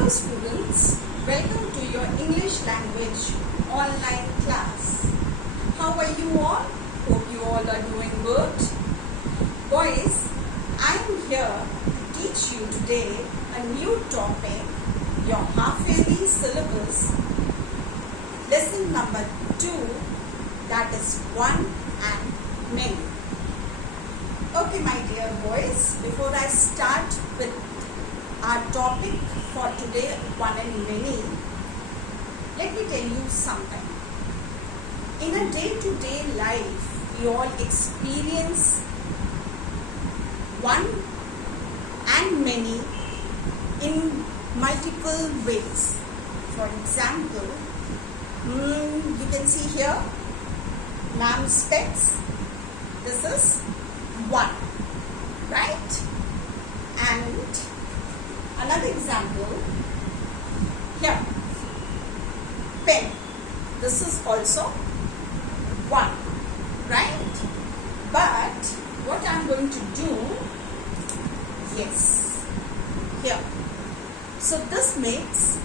Hello students, welcome to your English language online class. How are you all? Hope you all are doing good. Boys, I am here to teach you today a new topic, your half-yearly syllabus, lesson number 2, that is one and many. Okay my dear boys, before I start with our topic for today, one and many, let me tell you something. In a day-to-day life, we all experience one and many in multiple ways. For example, you can see here, ma'am's specs. This is one, right? And another example here, pen. This is also one, right? But what I'm going to do, yes, here. So this makes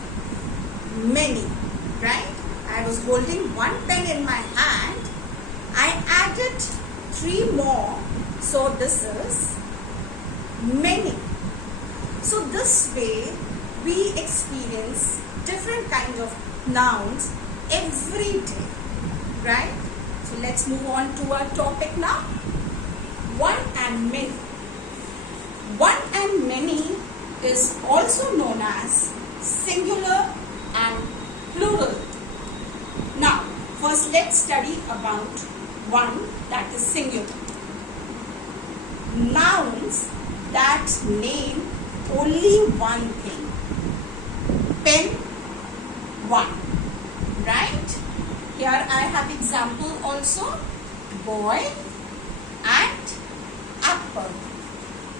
many, right? I was holding one pen in my hand. I added 3 more. So this is many. So this way we experience different kinds of nouns every day, right? So let's move on to our topic now. One and many. One and many is also known as singular and plural. Now first let's study about one, that is singular. Nouns that name only one thing. Pen, one, right? Here I have example also, boy and apple,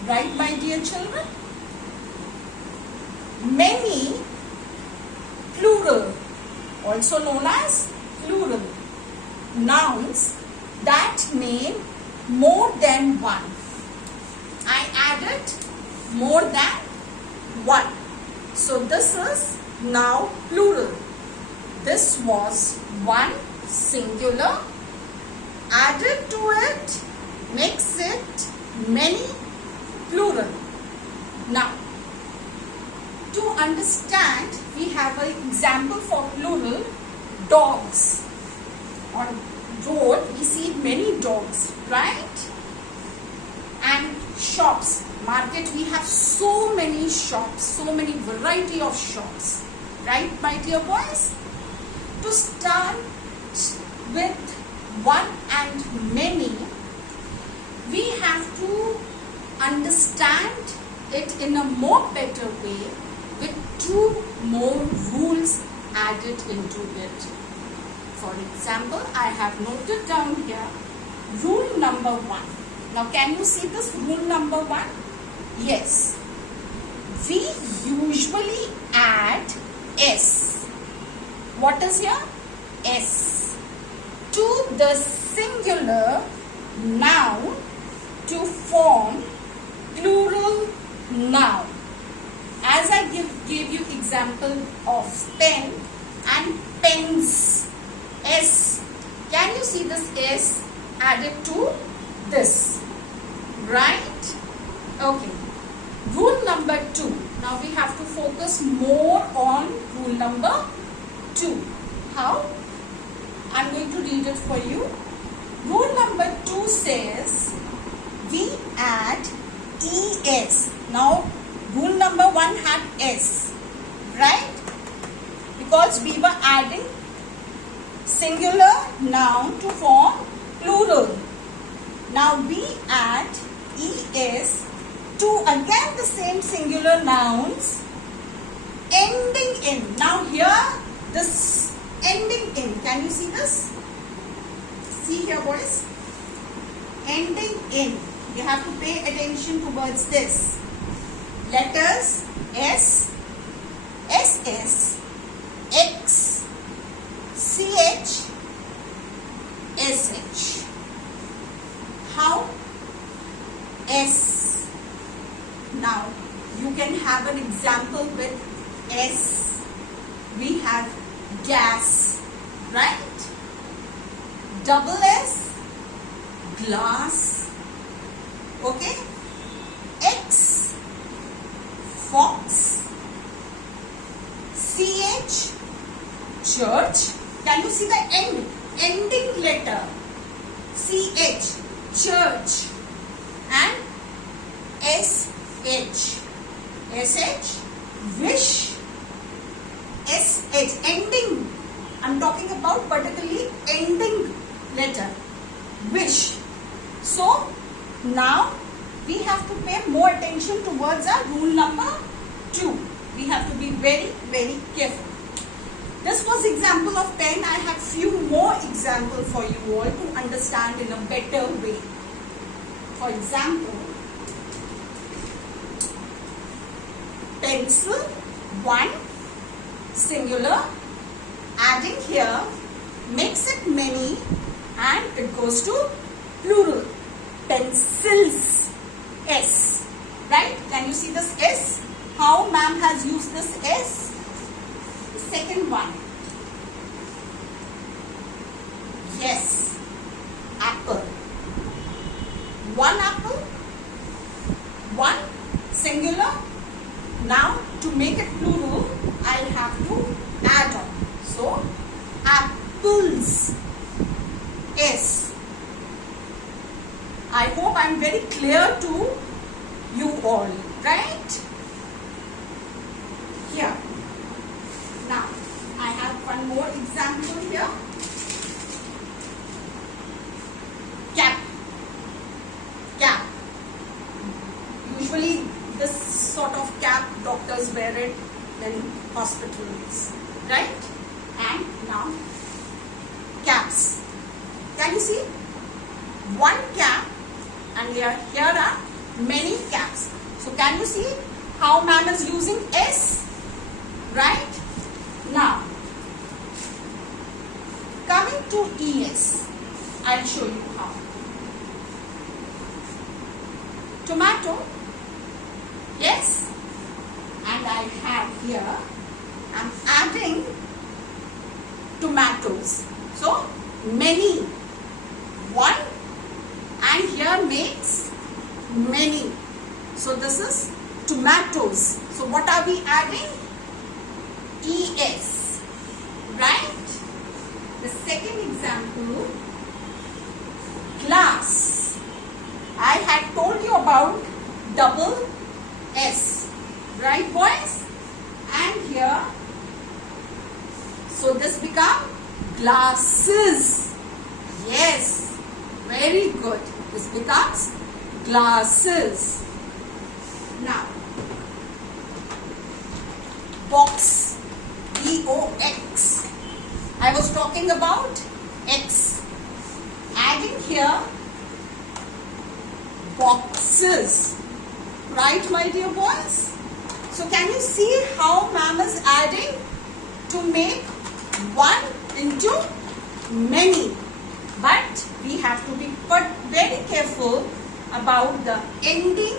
right my dear children? Many, plural, also known as plural. Nouns that name more than one. I added more than one. So this is now plural. This was one singular. Added to it makes it many plural. Now, to understand, we have an example for plural, dogs. On road, we see many dogs, right? And shops, market, we have so many shops, so many variety of shops, right my dear boys? To start with one and many, we have to understand it in a more better way with 2 more rules added into it. For example, I have noted down here rule number 1. Now can you see this rule number 1? Yes. We usually add S. What is here? S. To the singular noun to form plural noun. As I gave you example of pen and pens. S. Can you see this S added to this? Right? Okay. Rule number 2. Now we have to focus more on rule number 2. How? I'm going to read it for you. Rule number 2 says we add ES. Now rule number 1 had S, right? Because we were adding singular noun to form plural. Now we add ES to again the same singular nouns ending in. Now here this ending in. Can you see this? See here boys. Ending in. You have to pay attention towards this. Letters S, SS, X, CH, SH. How? S. Now you can have an example with S gas, right? Double S, glass, okay? X, fox, CH, church. Can you see the ending letter? CH, church, and SH, wish, SH, ending. I'm talking about particularly ending letter, wish. So now we have to pay more attention towards our rule number 2. We have to be very, very careful. This was example of pen. I have few more examples for you all to understand in a better way. For example, pencil, 1, singular, adding here makes it many and it goes to plural. Pencils, S, right? Can you see this S? How ma'am has used this S? The second one, yes, apple. 1 apple, 1 singular. Now to make it plural, I'll have to add on. So apples, S. I hope I'm very clear to you all, right? Here. Now I have one more example here. Cap. Cap. Usually this sort of cap doctors wear it in hospitals, right? And now caps. Can you see? 1 cap and here are many caps. So can you see how ma'am is using S? Right? Now coming to ES, I'll show you how. Tomato, yes, and I have here, I'm adding tomatoes. So many, 1 and here makes many. So this is tomatoes. So what are we adding? ES, right? The second example, glass. I had told you about double S, right boys? And here, so this become glasses. Yes, very good. This becomes glasses. Now, box, B-O-X. I was talking about X. Adding here, boxes. Right, my dear boys? So can you see how ma'am is adding to make 1 into many? But we have to be very careful about the ending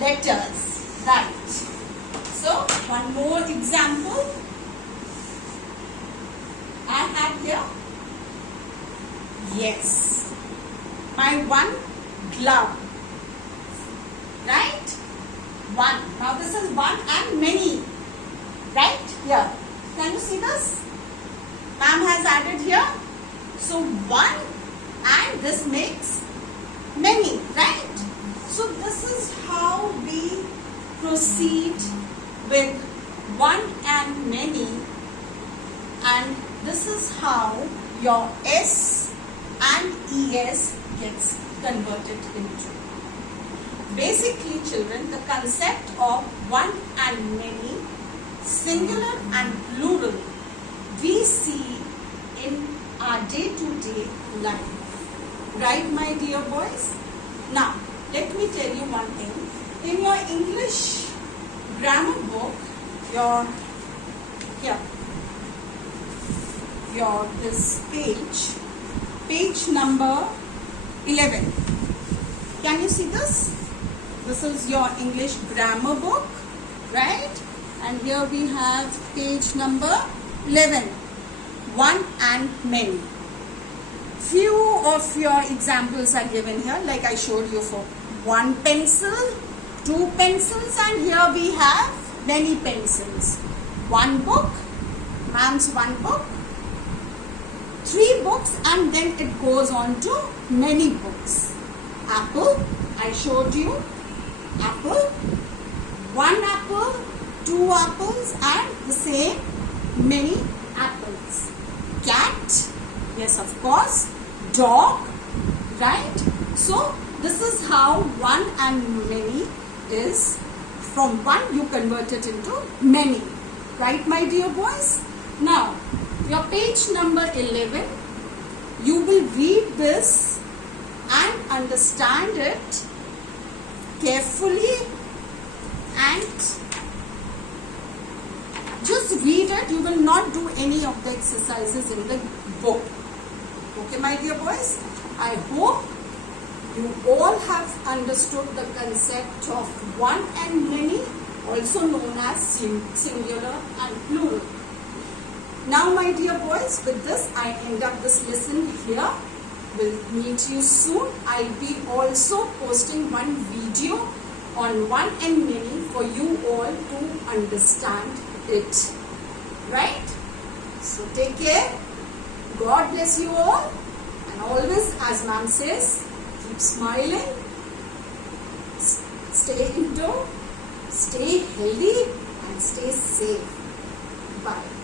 letters, right? So one more example I have here. Yes, my 1 glove, right? 1. Now this is 1 and many, right? Here, can you see this? Ma'am has added here. So 1 and this makes many, right? So this is how we proceed with 1 and many, and this is how your S and ES gets converted into. Basically children, the concept of 1 and many, singular and plural, we see in our day-to-day life. Right, my dear boys? Now, let me tell you one thing. In your English grammar book, this page number 11. Can you see this? This is your English grammar book, right? And here we have page number 11. One and many. Few of your examples are given here, like I showed you for one pencil, two pencils, and here we have many pencils. One book, ma'am's one book, three books, and then it goes on to many books. Apple, I showed you, apple, one apple, two apples, and the same many apples. Cat, yes of course, dog, right? So this is how one and many is. From one you convert it into many, right my dear boys? Now your page number 11, you will read this and understand it carefully and just read it. You will not do any of the exercises in the book. Okay my dear boys? I hope you all have understood the concept of one and many, also known as singular and plural. Now my dear boys, with this I end up this lesson here. We'll meet you soon. I'll be also posting one video on one and many for you all to understand it. Right? So take care. God bless you all. And always, as ma'am says, keep smiling. Stay indoor. Stay healthy and stay safe. Bye.